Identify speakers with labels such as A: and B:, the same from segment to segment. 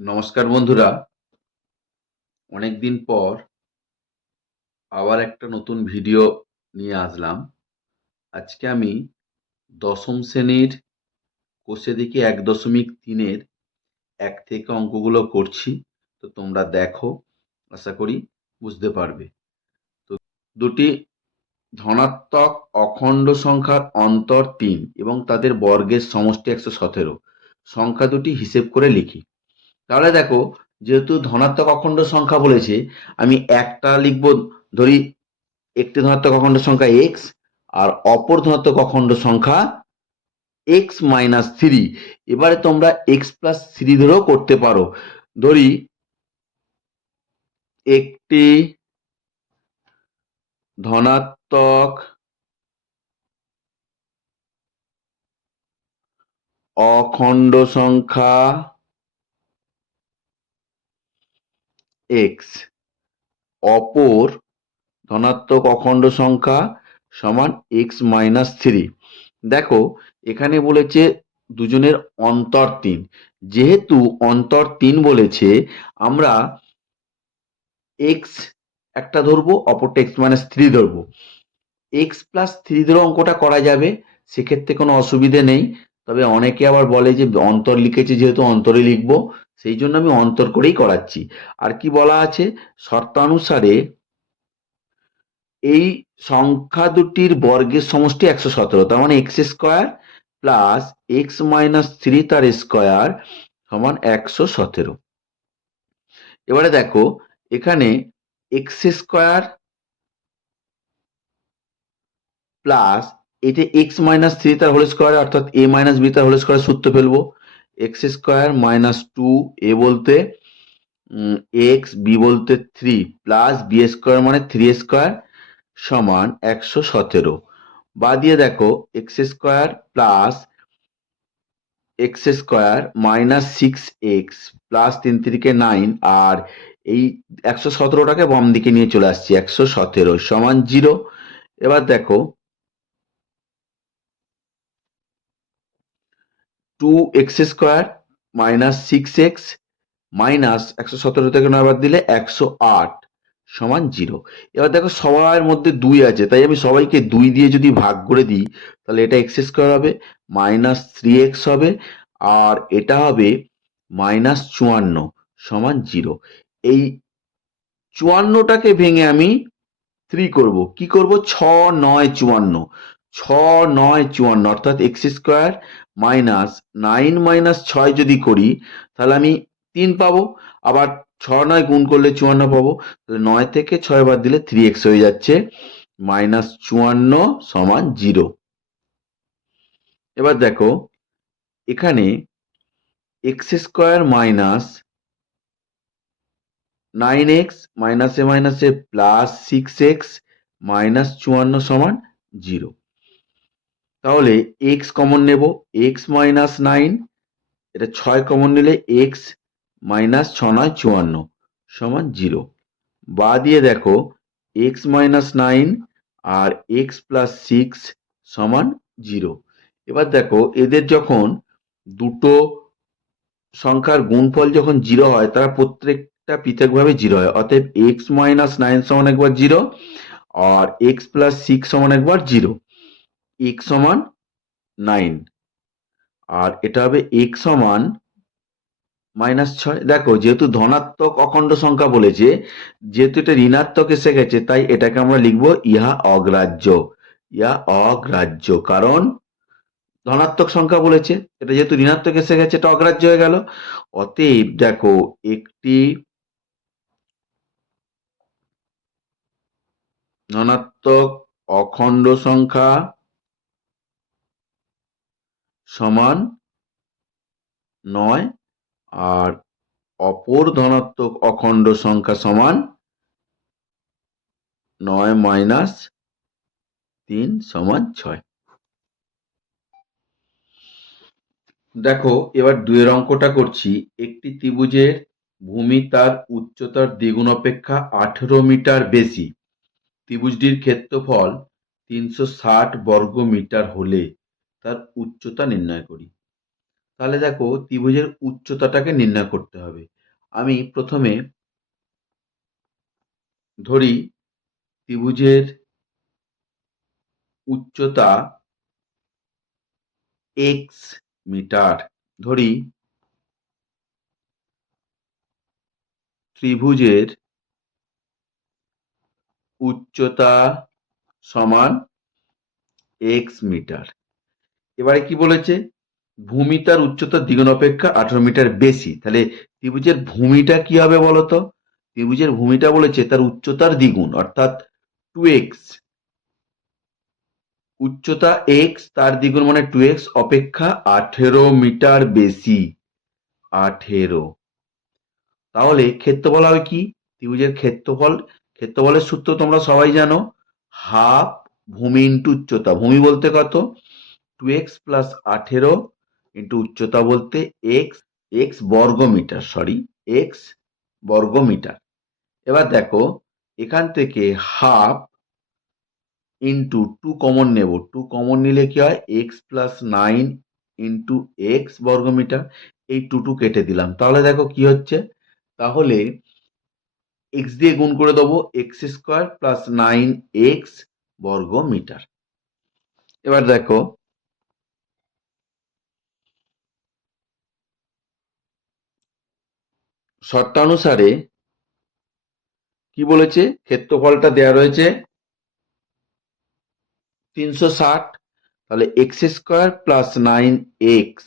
A: নমস্কার বন্ধুরা। অনেকদিন পর আবার একটা নতুন ভিডিও নিয়ে আসলাম। আজকে আমি দশম শ্রেণির কোষে দিকে এক দশমিক তিনের এক থেকে অঙ্কগুলো করছি। তো তোমরা দেখো, আশা করি বুঝতে পারবে। তো দুটি ধনাত্মক অখণ্ড সংখ্যার অন্তর তিন এবং তাদের বর্গের সমষ্টি একশো সতেরো। সংখ্যা দুটি হিসেব করে লিখি। তাহলে দেখো, যেহেতু ধনাত্মক অখণ্ড সংখ্যা বলেছে, আমি একটা লিখব, ধরি একটি ধনাত্মক অখণ্ড সংখ্যা এক্স আর অপর ধনাত্মক অখণ্ড সংখ্যা এক্স মাইনাস থ্রি এবারে তোমরা এক্স প্লাস থ্রি ধরেও করতে পারো। ধরি একটি ধনাত্মক অখণ্ড সংখ্যা এক্স অপর ধনাত্মক অখণ্ড সংখ্যা সমান এক্স মাইনাস থ্রি দেখো, এখানে বলেছে দুজনের অন্তর তিন। যেহেতু অন্তর তিন বলেছে, আমরা এক্স একটা ধরবো, অপরটা এক্স মাইনাস থ্রি ধরবো। এক্স প্লাস থ্রি ধরে অঙ্কটা করা যাবে, সেক্ষেত্রে কোনো অসুবিধে নেই। তবে অনেকে আবার বলে যে অন্তর লিখেছে, যেহেতু অন্তরে লিখব সেই জন্য আমি অন্তর করেই করাচ্ছি। আর কি বলা আছে? শর্তানুসারে এই সংখ্যা দুটির বর্গের সমষ্টি একশো সতেরো, তার মানে x square plus x minus three তার স্কোয়ার সমান একশো সতেরো। এবারে দেখো, এখানে এক্স স্কোয়ার প্লাস এটা এক্স মাইনাস থ্রি তার হোল স্কোয়ার অর্থাৎ এ মাইনাস বি তার হোল স্কোয়ার সূত্র ফেলব। X square minus two A বলতে এক্স বি বলতে থ্রি প্লাস বি স্কোয়ার মানে থ্রি স্কোয়ার সমান একশো সতেরো। বা দিয়ে দেখো x square plus x square minus six x plus তিন তিরিকে নাইন আর এই একশো সতেরোটাকে বাম দিকে নিয়ে চলে আসছি, একশো সতেরো সমান জিরো এবার দেখো two x square minus six x minus একশো সতেরো থেকে নয় বাদ দিলে একশো আট সমান জিরো এবার দেখো সবার মধ্যে দুই আছে, তাই আমি সবাইকে দুই দিয়ে যদি ভাগ করে দিই, তাহলে এটা এক্স স্কোয়ার হবে মাইনাস থ্রি এক্স হবে, আর এটা হবে মাইনাস চুয়ান্ন সমান জিরো এই চুয়ান্নটাকে ভেঙে আমি থ্রি করব। কি করব? ছ নয় চুয়ান্ন। ছ নয় চুয়ান্ন, অর্থাৎ x square minus nine minus ছয় যদি করি, তাহলে আমি তিন পাবো। আবার ছ নয় গুণ করলে চুয়ান্ন পাবো। তাহলে নয় থেকে ছয় বাদ দিলে থ্রি এক্স হয়ে যাচ্ছে। মাইনাস চুয়ান্ন সমান জিরো। এবার দেখো, এখানে x square minus nine x মাইনাসে মাইনাসে প্লাস সিক্স এক্স মাইনাস চুয়ান্ন সমান জিরো। তাহলে এক্স কমন নেব এক্স মাইনাস নাইন এটা ছয় কমন নিলে এক্স মাইনাস ছ নয়, চুয়ান্ন, সমান জিরো বা দিয়ে দেখো এক্স মাইনাস নাইন আর এক্স প্লাস সিক্স সমান জিরো এবার দেখো, এদের যখন দুটো সংখ্যার গুণফল যখন জিরো হয়, তারা প্রত্যেকটা পৃথকভাবে জিরো হয়। অতএব এক্স মাইনাস নাইন সমান একবার জিরো আর এক্স প্লাস সিক্স সমান একবার জিরো এক্স সমান নাইন আর এটা হবে এক্স সমান মাইনাস ছয়। দেখো, যেহেতু ধনাত্মক অখণ্ড সংখ্যা বলেছে, যেহেতু এটা ঋণাত্মক এসে গেছে, তাই এটাকে আমরা লিখব ইহা অগ্রাহ্য। ইহা অগ্রাহ্য, কারণ ধনাত্মক সংখ্যা বলেছে। এটা যেহেতু ঋণাত্মক এসে গেছে, এটা অগ্রাহ্য হয়ে গেল। অতএব দেখো, একটি ধনাত্মক অখণ্ড সংখ্যা সমান নয় আর অপর ধনাত্মক অখণ্ড সংখ্যা সমান নয় মাইনাস তিন সমান ছয়। দেখো, এবার দুয়ের অঙ্কটা করছি। একটি ত্রিভুজের ভূমি তার উচ্চতার দ্বিগুণ অপেক্ষা আঠেরো মিটার বেশি। ত্রিভুজটির ক্ষেত্রফল তিনশো ষাট বর্গ মিটার হলে তার উচ্চতা নির্ণয় করি। তাহলে দেখো ত্রিভুজের উচ্চতাটাকে নির্ণয় করতে হবে। আমি প্রথমে ধরি ত্রিভুজের উচ্চতা এক্স মিটার। ধরি ত্রিভুজের উচ্চতা সমান এক্স মিটার। এবারে কি বলেছে? ভূমি তার উচ্চতা দ্বিগুণ অপেক্ষা আঠারো মিটার বেশি। তাহলে ত্রিভুজের ভূমিটা কি হবে বলতো? ত্রিভুজের ভূমিটা বলেছে তার উচ্চতার দ্বিগুণ, অর্থাৎ টু এক্স উচ্চতা এক্স তার দ্বিগুণ মানে টু এক্স অপেক্ষা আঠেরো মিটার বেশি। আঠেরো। তাহলে ক্ষেত্রফল হবে কি? ত্রিভুজের ক্ষেত্রফল, ক্ষেত্রফলের সূত্র তোমরা সবাই জানো। হাফ ভূমি ইন্টু উচ্চতা। ভূমি বলতে কত? টু এক্স প্লাস আঠেরো ইন্টু উচ্চতা বলতে এক্স এক্স বর্গ মিটার সরি এক্স বর্গ মিটার এবার দেখো, এখান থেকে হাফ ইন্টু টু কমন নেব। টু কমন নিলে কি হয়? X plus nine into x বর্গমিটার। এই টু টু কেটে দিলাম। তাহলে দেখো কি হচ্ছে? তাহলে এক্স দিয়ে গুণ করে দেবো x square plus nine x বর্গ মিটার এবার দেখো শর্তানুসারে কি বলেছে? ক্ষেত্রফলটা দেয়া রয়েছে তিনশো ষাট, তাহলে x square plus nine x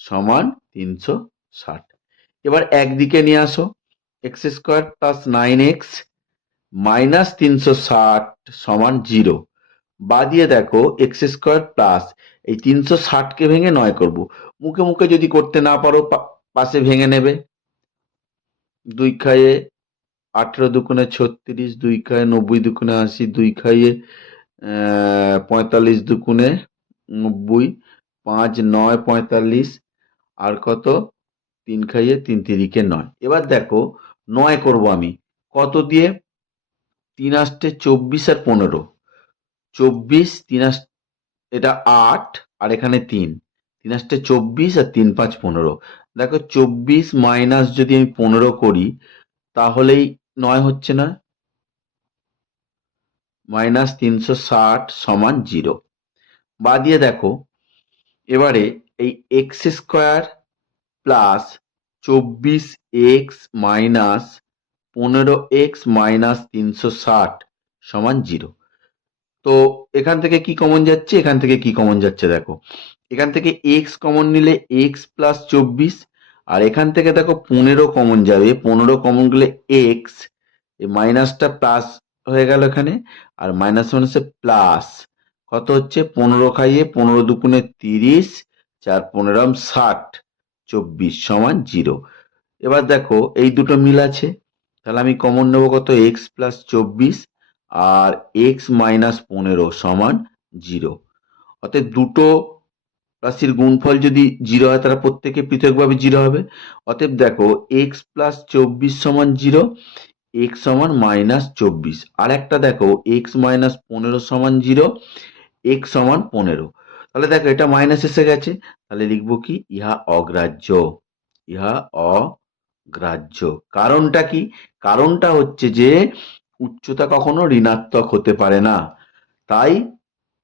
A: সমান তিনশো ষাট। এবার একদিকে নিয়ে আসো x square plus nine x minus তিনশো ষাট সমান জিরো বা দিয়ে দেখো এক্স স্কোয়ার প্লাস এই তিনশো ষাটকে ভেঙে নয় করব। মুখে মুখে যদি করতে না পারো পাশে ভেঙে নেবে। দুই খাইয়ে আঠেরো দুগুণে ছত্রিশ, দুই খায়ে নব্বই দুগুণে আশি, দুই খাইয়ে পঁয়তাল্লিশ দুগুণে নব্বই, পাঁচ, নয়, পঁয়তাল্লিশ, আর কত? তিন খাইয়ে তিন তিরিকে নয়। এবার দেখো, নয় করব আমি। কত দিয়ে? তিন আষ্টে চব্বিশ আর পনেরো। চব্বিশ, তিন আস, এটা আট, আর এখানে তিন। তিন আষ্টে চব্বিশ আর তিন পাঁচ পনেরো। দেখো চব্বিশ মাইনাস যদি আমি পনেরো করি, তাহলেই নয় হচ্ছে না? মাইনাস তিনশো ষাট সমান জিরো বা দিয়ে দেখো, এবারে এই এক্স স্কোয়ার প্লাস চব্বিশ এক্স মাইনাস পনেরো এক্স মাইনাস তিনশো ষাট সমান জিরো তো এখান থেকে কি কমন যাচ্ছে? এখান থেকে কি কমন যাচ্ছে দেখো। এখান থেকে এক্স কমন নিলে এক্স প্লাস চব্বিশ, আর এখান থেকে দেখো পনেরো কমন যাবে। পনেরো কমন গেলে এক্স এই মাইনাসটা প্লাস হয়ে গেল এখানে, আর মাইনাস মাইনাসে প্লাস কত হচ্ছে? পনেরো খাইয়ে পনেরো দুগুণে তিরিশ, চার পনেরো ষাট, চব্বিশ সমান জিরো এবার দেখো, এই দুটো মিল আছে। তাহলে আমি কমন নেব কত? এক্স প্লাস চব্বিশ, আর এক্স মাইনাস পনেরো সমান জিরো অতএব দুটো রাশির গুণফল যদি জিরো হয় তারা প্রত্যেকে পৃথকভাবে জিরো হবে। অতএব দেখো এক্স প্লাস চব্বিশ সমান জিরো এক্স সমান মাইনাস চব্বিশ। আর একটা দেখো এক্স মাইনাস পনেরো সমান জিরো এক্স সমান পনেরো। তাহলে দেখো, এটা মাইনাস এসে গেছে। তাহলে লিখব কি? ইহা অগ্রাহ্য। ইহা অগ্রাহ্য। কারণটা কি? কারণটা হচ্ছে যে, উচ্চতা কখনো ঋণাত্মক হতে পারে না। তাই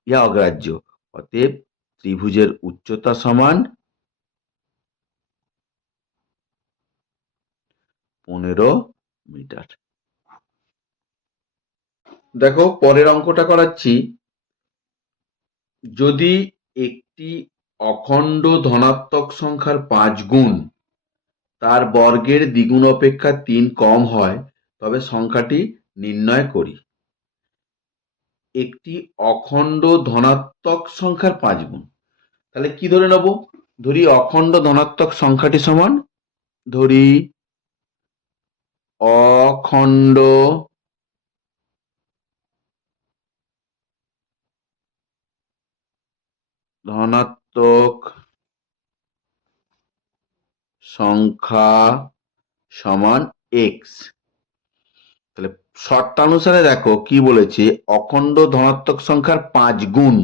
A: ইহা অগ্রাহ্য। অতএব ত্রিভুজের উচ্চতা সমান পনেরো মিটার। দেখো, পরের অঙ্কটা করাচ্ছি। যদি একটি অখণ্ড ধনাত্মক সংখ্যার পাঁচ গুণ, তার বর্গের দ্বিগুণ অপেক্ষা তিন কম হয়, তবে সংখ্যাটি নির্ণয় করি। একটি অখণ্ড ধনাত্মক সংখ্যার পাঁচ গুণ তাহলে কি ধরে নেব? ধরি অখণ্ড ধনাত্মক সংখ্যাটি সমান, ধরি অখণ্ড ধনাত্মক সংখ্যা সমান এক্স তাহলে শর্তানুসারে দেখো কি বলেছে, অখণ্ড ধনাত্মক সংখ্যার পাঁচ গুণ।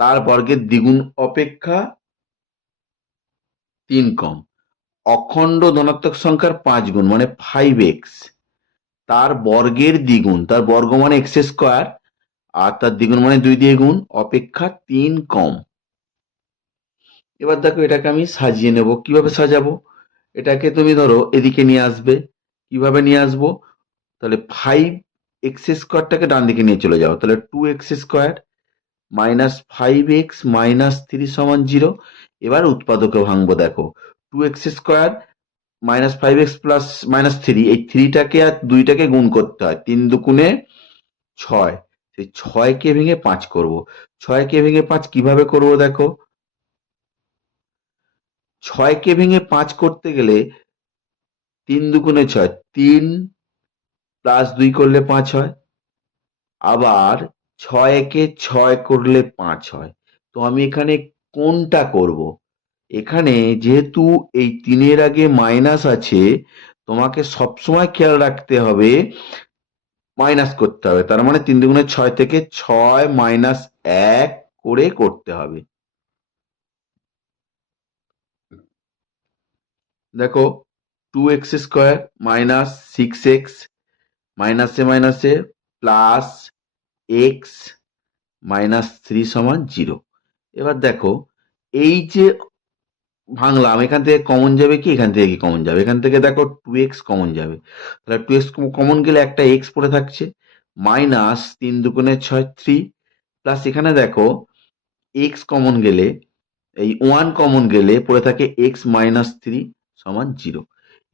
A: তার বর্গের দ্বিগুণ অপেক্ষা তিন কম। অখণ্ড ধনাত্মক সংখ্যার পাঁচ গুণ মানে ফাইভ এক্স তার বর্গের দ্বিগুণ, তার বর্গ মানে এক্স স্কোয়ার আর তার দ্বিগুণ মানে দুই দিয়ে গুণ, অপেক্ষা তিন কম। এবার দেখো এটাকে আমি সাজিয়ে নেব। কীভাবে সাজাবো? এটাকে তুমি ধরো এদিকে নিয়ে আসবে। কীভাবে নিয়ে আসব? তাহলে ফাইভ এক্স স্কোয়ারটাকে ডান দিকে নিয়ে চলে যাও। তাহলে two x square minus five x minus three সমান জিরো এবার উৎপাদকে ভাঙবো, দেখো। Two x square minus five x plus minus three এই থ্রিটাকে আর দুইটাকে গুণ করতে হয়, তিন দুগুণে ছয়। সেই ছয়কে ভেঙে পাঁচ করব। ছয়কে ভেঙে পাঁচ কীভাবে করব, দেখো? ছয়কে ভেঙে পাঁচ করতে গেলে তিন দুগুণে ছয়, তিন প্লাস দুই করলে পাঁচ হয়। আবার ছয়কে ছয় করলে পাঁচ হয়। তো আমি এখানে কোনটা করব? এখানে যেহেতু এই তিনের আগে মাইনাস আছে, তোমাকে সবসময় খেয়াল রাখতে হবে মাইনাস করতে হবে। তার মানে তিন দুগুণে ছয় থেকে ছয় মাইনাস এক করে করতে হবে। দেখো two x square minus six x মাইনাসে মাইনাসে প্লাস এক্স মাইনাস থ্রি সমান জিরো এবার দেখো, এই যে ভাঙলাম এখান থেকে কমন যাবে কি? এখান থেকে কি কমন যাবে? এখান থেকে দেখো টু এক্স কমন যাবে। তাহলে টু এক্স কমন গেলে একটা এক্স পড়ে থাকছে। মাইনাস তিন দুগুণে ছয় থ্রি প্লাস এখানে দেখো এক্স কমন গেলে, এই ওয়ান কমন গেলে পড়ে থাকে এক্স মাইনাস থ্রি সমান জিরো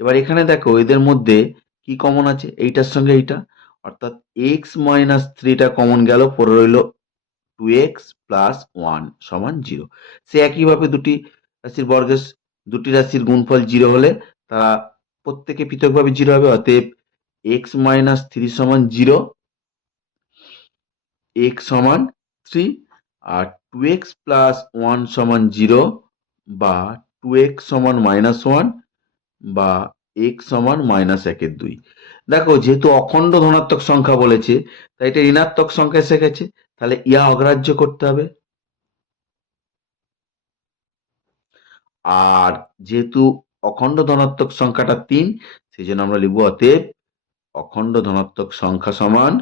A: এবার এখানে দেখো, এদের মধ্যে কি কমন আছে? এইটার সঙ্গে এইটা। অর্থাৎ এক্স মাইনাস থ্রিটা কমন গেল, পরে রইল টু এক্স প্লাস ওয়ান সমান জিরো সে একইভাবে দুটি রাশির বর্গের, দুটি রাশির গুণফল জিরো হলে তারা প্রত্যেকে পৃথকভাবে জিরো হবে, অতএব এক্স মাইনাস থ্রি সমান জিরো এক্স সমান থ্রি আর টু এক্স প্লাস ওয়ান সমান জিরো বা টু এক্স সমান মাইনাস ওয়ান বা এক্স সমান মাইনাস একের দুই। দেখো, যেহেতু অখণ্ড ধনাত্মক সংখ্যা বলেছে, তাই এটা ঋণাত্মক সংখ্যা এসে গেছে তাহলে ইয়া অগ্রাহ্য করতে হবে। আর যেহেতু অখণ্ড ধনাত্মক সংখ্যাটা তিন, সেই জন্য আমরা লিখব অতএব অখণ্ড ধনাত্মক সংখ্যা সমান